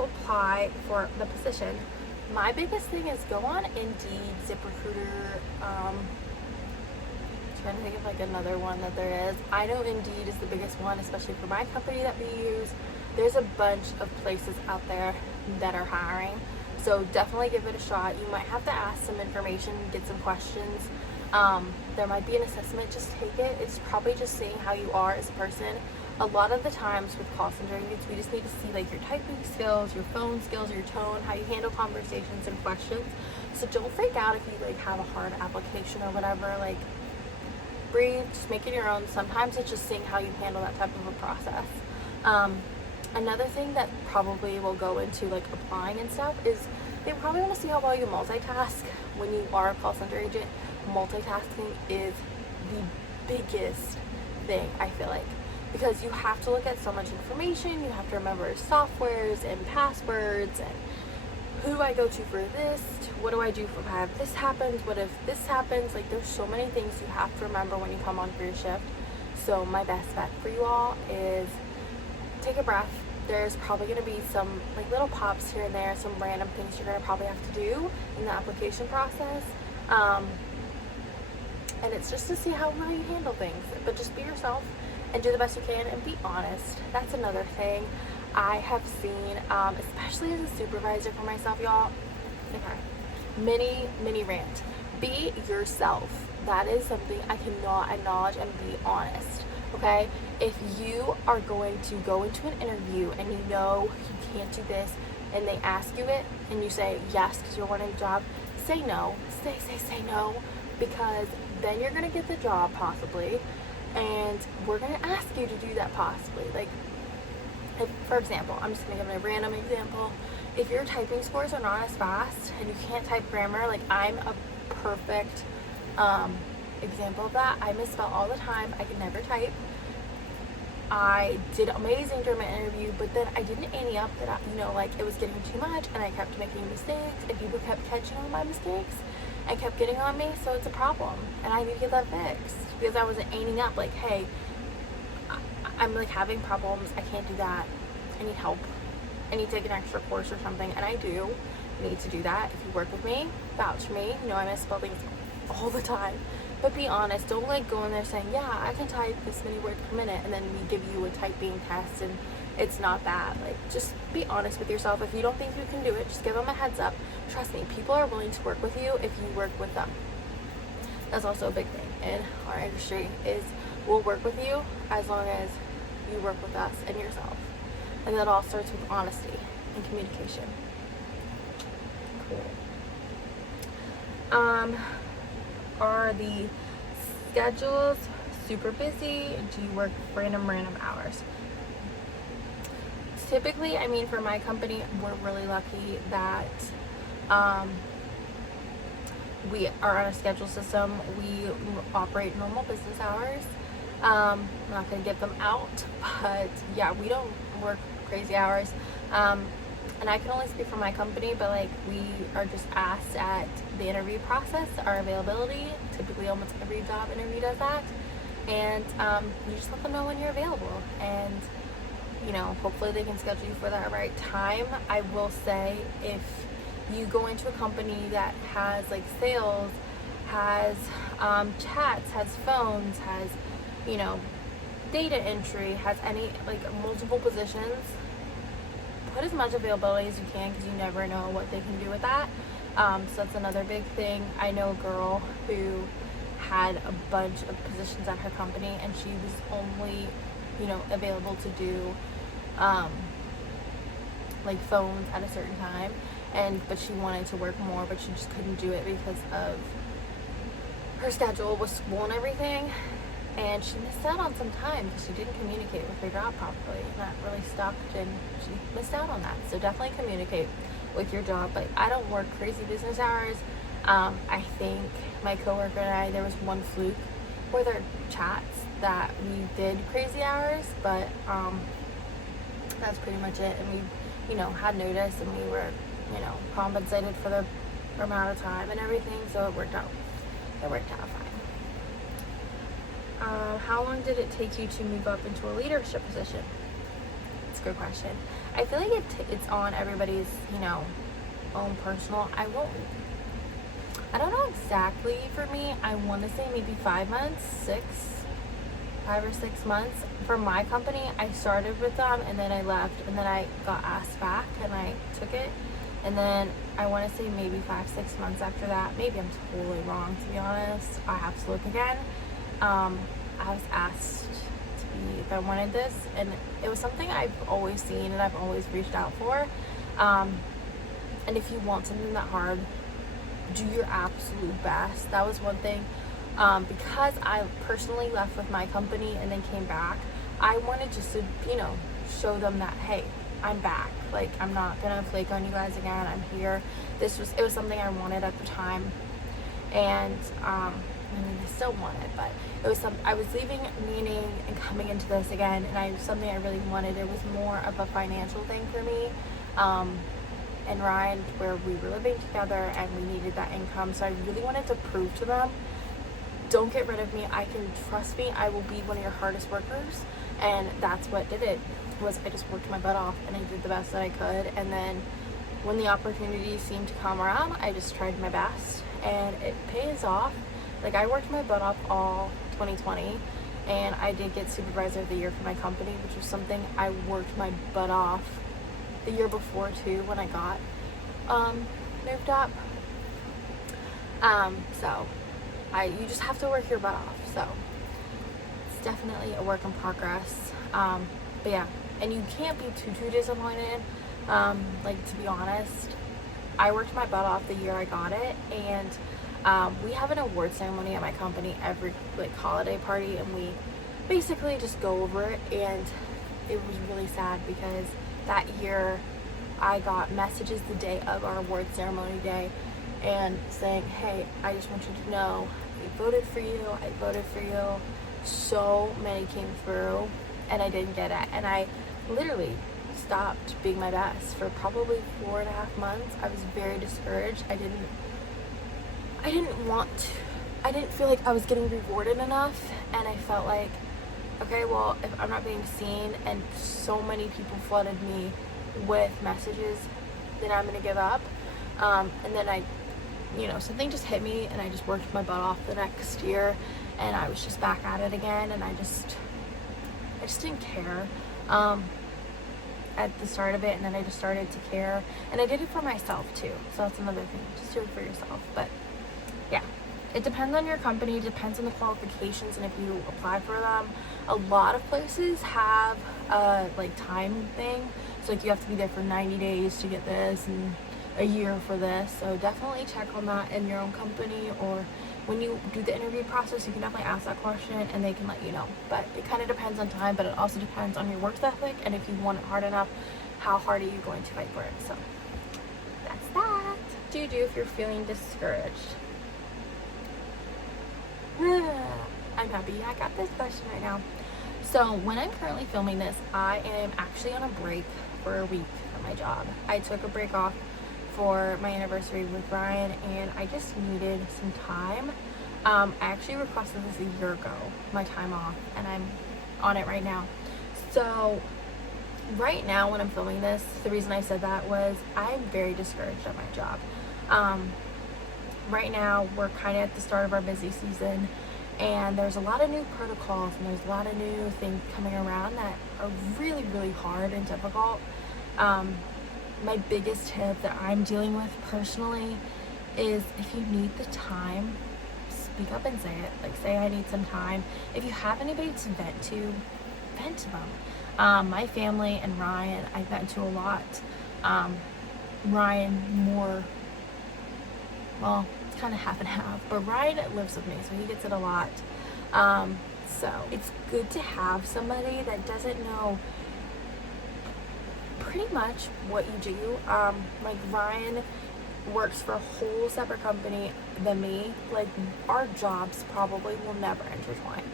to apply for the position, my biggest thing is go on Indeed, ZipRecruiter, trying to think of like another one that there is. I know Indeed is the biggest one, especially for my company that we use. There's a bunch of places out there that are hiring, so definitely give it a shot. You might have to ask some information, get some questions. There might be an assessment, just take it. It's probably just seeing how you are as a person. A lot of the times with call center interviews, we just need to see like your typing skills, your phone skills, your tone, how you handle conversations and questions. So don't freak out if you like have a hard application or whatever. Like, breathe, just make it your own. Sometimes it's just seeing how you handle that type of a process. Another thing that probably will go into like applying and stuff is they probably want to see how well you multitask. When you are a call center agent, multitasking is the biggest thing, I feel like, because you have to look at so much information. You have to remember softwares and passwords and who do I go to for this? What do I do if this happens? What if this happens? Like, there's so many things you have to remember when you come on for your shift. So my best bet for you all is take a breath. There's probably going to be some like little pops here and there, some random things you're going to probably have to do in the application process. And it's just to see how well you handle things. But just be yourself and do the best you can and be honest. That's another thing I have seen, especially as a supervisor for myself, y'all. Okay, mini rant. Be yourself. That is something I cannot acknowledge, and be honest. Okay, if you are going to go into an interview and you know you can't do this, and they ask you it, and you say yes because you're wanting a job, say no. Say no, because then you're gonna get the job possibly, and we're gonna ask you to do that possibly. Like, if, for example, I'm just gonna give a random example. If your typing scores are not as fast and you can't type grammar, like I'm a perfect example of that. I misspell all the time. I can never type. I did amazing during my interview, but then I didn't ante up that like it was getting too much, and I kept making mistakes, and people kept catching on my mistakes and kept getting on me. So it's a problem, and I need to get that fixed because I wasn't aiming up like, hey, I'm like having problems. I can't do that. I need help. I need to take an extra course or something, and I do need to do that. If you work with me, vouch for me. I misspell things all the time. But be honest. Don't like go in there saying, yeah, I can type this many words per minute, and then we give you a typing test and it's not that. Like, just be honest with yourself. If you don't think you can do it, just give them a heads up. Trust me, people are willing to work with you if you work with them. That's also a big thing in our industry is we'll work with you as long as you work with us and yourself. And that all starts with honesty and communication. Cool. Are the schedules super busy? Do you work random hours? Typically, I mean, for my company, we're really lucky that we are on a schedule system. We operate normal business hours. I'm not going to get them out, but yeah, we don't work crazy hours. And I can only speak for my company, but like we are just asked at the interview process our availability. Typically almost every job interview does that. And you just let them know when you're available, and hopefully they can schedule you for that right time. I will say, if you go into a company that has like sales, has chats, has phones, has data entry, has any like multiple positions, put as much availability as you can, because you never know what they can do with that. So that's another big thing. I know a girl who had a bunch of positions at her company, and she was only available to do like phones at a certain time, but she wanted to work more, but she just couldn't do it because of her schedule with school and everything. And she missed out on some time because she didn't communicate with her job properly, and that really stuck, and she missed out on that. So definitely communicate with your job. But I don't work crazy business hours. I think my coworker and I, there was one fluke where there are chats that we did crazy hours, but that's pretty much it. And we had notice, and we were compensated for the amount of time and everything, so it worked out fine. How long did it take you to move up into a leadership position? It's a good question. I feel like it's on everybody's, own personal. I don't know exactly for me. I want to say maybe 5 or 6 months. For my company, I started with them and then I left and then I got asked back and I took it. And then I want to say maybe 5-6 months after that. Maybe I'm totally wrong, to be honest. I have to look again. I was asked if I wanted this, and it was something I've always seen and I've always reached out for. And if you want something that hard, do your absolute best. That was one thing. Because I personally left with my company and then came back, I wanted just to, show them that, hey, I'm back. Like, I'm not gonna flake on you guys again. I'm here. It was something I wanted at the time, and I still want it, but it was I was leaving meaning and coming into this again, and something I really wanted. It was more of a financial thing for me, and Ryan, where we were living together and we needed that income. So I really wanted to prove to them, don't get rid of me. Trust me, I will be one of your hardest workers. And that's what did it. I just worked my butt off and I did the best that I could. And then when the opportunity seemed to come around, I just tried my best, and it pays off. Like, I worked my butt off all 2020, and I did get Supervisor of the Year for my company, which was something I worked my butt off the year before too, when I got moved up. So you just have to work your butt off. So it's definitely a work in progress. But yeah, and you can't be too disappointed. Like, to be honest, I worked my butt off the year I got it, and we have an award ceremony at my company every holiday party, and we basically just go over it. And it was really sad because that year I got messages the day of our award ceremony day and saying, hey, I just want you to know I voted for you. So many came through and I didn't get it, and I literally stopped being my best for probably 4.5 months. I was very discouraged. I didn't feel like I was getting rewarded enough, and I felt like, okay, well, if I'm not being seen and so many people flooded me with messages, then I'm gonna give up. And then something just hit me, and I just worked my butt off the next year, and I was just back at it again, and I just didn't care at the start of it, and then I just started to care, and I did it for myself too. So that's another thing, just do it for yourself. But yeah, it depends on your company, it depends on the qualifications, and if you apply for them. A lot of places have a time thing, so you have to be there for 90 days to get this, and a year for this. So definitely check on that in your own company, or when you do the interview process, you can definitely ask that question and they can let you know. But it kind of depends on time, but it also depends on your work ethic, and if you want it hard enough, how hard are you going to fight for it. So that's that. What do you do if you're feeling discouraged? I'm happy I got this question right now. So when I'm currently filming this, I am actually on a break for a week from my job. I took a break off for my anniversary with Ryan, and I just needed some time. I actually requested this a year ago, my time off, and I'm on it right now. So right now when I'm filming this, the reason I said that was I'm very discouraged at my job. Right now we're kind of at the start of our busy season, and there's a lot of new protocols and there's a lot of new things coming around that are really, really hard and difficult. My biggest tip that I'm dealing with personally is, if you need the time, speak up and say it. Say I need some time. If you have anybody to vent to them. My family and Ryan, I vent to a lot. Ryan more, well, it's kind of half and half, but Ryan lives with me, so he gets it a lot. So it's good to have somebody that doesn't know pretty much what you do. Ryan works for a whole separate company than me. Our jobs probably will never intertwine.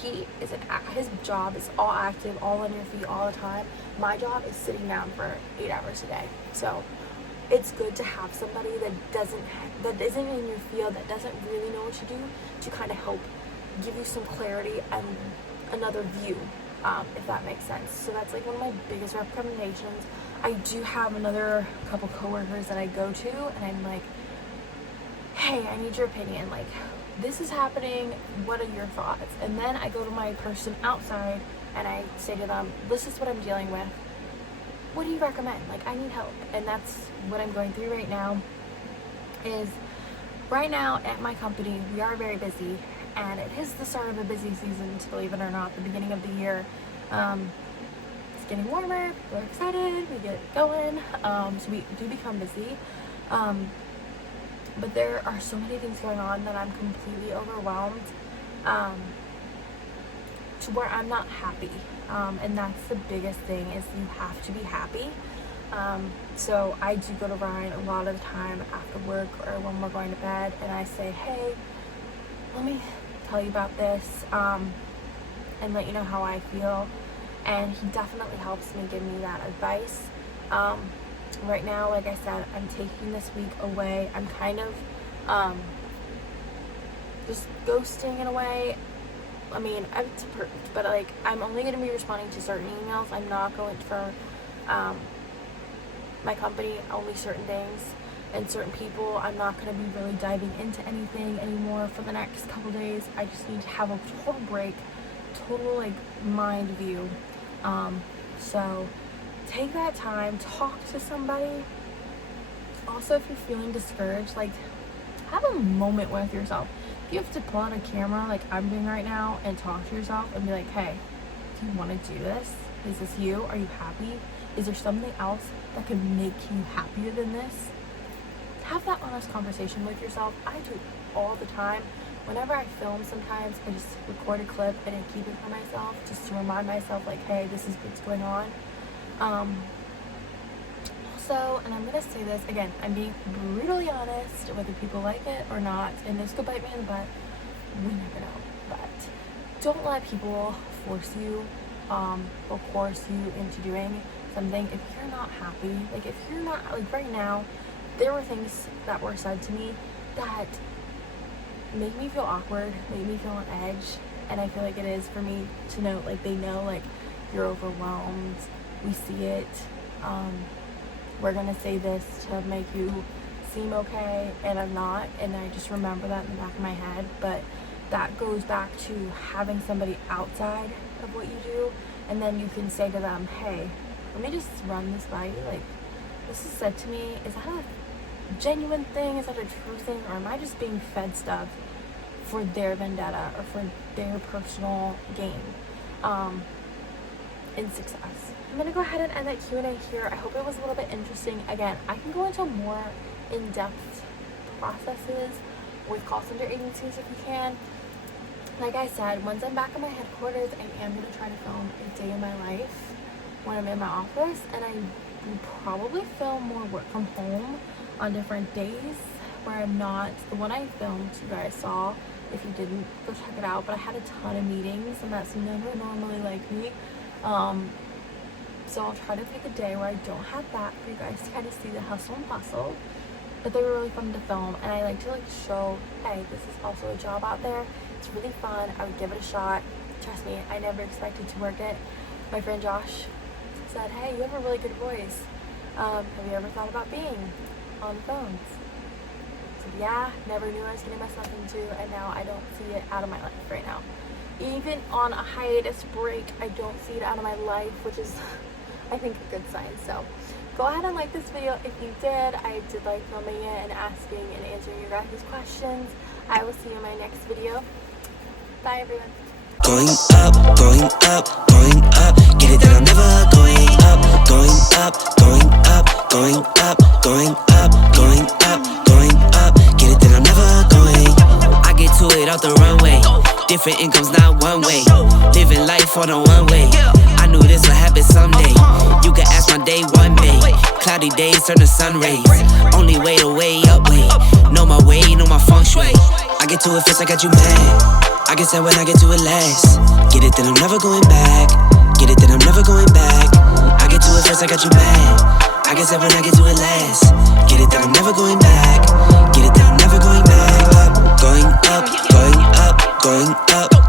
His job is all active, all on your feet all the time. My job is sitting down for 8 hours a day. So it's good to have somebody that isn't in your field, that doesn't really know what to do, to kind of help give you some clarity and another view, if that makes sense. So that's one of my biggest recommendations. I do have another couple coworkers that I go to, and I'm like, hey, I need your opinion. Like, this is happening. What are your thoughts? And then I go to my person outside and I say to them, this is what I'm dealing with. What do you recommend? Like, I need help. And that's what I'm going through right now. Is right now at my company, we are very busy, and it is the start of a busy season, to believe it or not, the beginning of the year. It's getting warmer, we're excited, we get going, so we do become busy. But there are so many things going on that I'm completely overwhelmed, to where I'm not happy. And that's the biggest thing, is you have to be happy. So I do go to Ryan a lot of the time after work or when we're going to bed, and I say, hey, let me tell you about this, and let you know how I feel. And he definitely helps me, give me that advice. Right now, like I said, I'm taking this week away. I'm kind of just ghosting in a way. I mean, it's perfect, but like, I'm only going to be responding to certain emails. I'm not going for my company, only certain things and certain people. I'm not going to be really diving into anything anymore for the next couple days. I just need to have a total break, total like mind view. So take that time, talk to somebody. Also, if you're feeling discouraged, like, have a moment with yourself. If you have to pull out a camera like I'm doing right now and talk to yourself and be like, hey, do you want to do this? Is this you? Are you happy? Is there something else that could make you happier than this? Have that honest conversation with yourself. I do it all the time. Whenever I film, sometimes I just record a clip and I keep it for myself, just to remind myself, like, hey, this is what's going on. Also, and I'm going to say this again, I'm being brutally honest, whether people like it or not, and this could bite me in the butt, we never know. But don't let people force you or coerce you into doing something if you're not happy. Like, if you're not, like, right now, there were things that were said to me that made me feel awkward, made me feel on edge, and I feel like it is for me to know, like, they know, like, you're overwhelmed, we see it, we're gonna say this to make you seem okay, and I'm not, and I just remember that in the back of my head. But that goes back to having somebody outside of what you do, and then you can say to them, hey, let me just run this by you, like, this is said to me, is that a genuine thing, is that a true thing, or am I just being fed stuff for their vendetta or for their personal gain in success? I'm going to go ahead and end that Q&A here. I hope it was a little bit interesting. Again, I can go into more in-depth processes with call center agencies if you can. Like I said, once I'm back at my headquarters, I am going to try to film a day in my life when I'm in my office, and I will probably film more work from home on different days where I'm not. The one I filmed, you guys saw. If you didn't, go check it out. But I had a ton of meetings, and that's never normally like me. So I'll try to pick a day where I don't have that for you guys to kind of see the hustle and bustle. But they were really fun to film, and I like to show, hey, this is also a job out there. It's really fun. I would give it a shot. Trust me, I never expected to work it. My friend Josh said, hey, you have a really good voice. Have you ever thought about being on the phones? I said, yeah, never knew I was getting myself into, and now I don't see it out of my life right now. Even on a hiatus break, I don't see it out of my life, which is, I think, a good sign. So go ahead and like this video if you did. I did like filming it and asking and answering your guys' questions. I will see you in my next video. Bye, everyone. Going up, going up, going up. Get it that I'm never going up, going up, going up, going up, going up, going up, going up. Get it that I'm never going. I get to it off the runway. Different incomes, not one way. Living life on a one way. I knew this would happen someday. You can ask my day one day. Cloudy days turn to sun rays. Only way to way up way. Know my way, know my feng shui. I get to it first, I got you mad. I get sad when I get to it last. Get it, then I'm never going back. Get it, then I'm never going back. I get to it first, I got you mad. I get sad when I get to it last. Get it, then I'm never going back. Get it, then I'm never going back. Going up, going up, going up.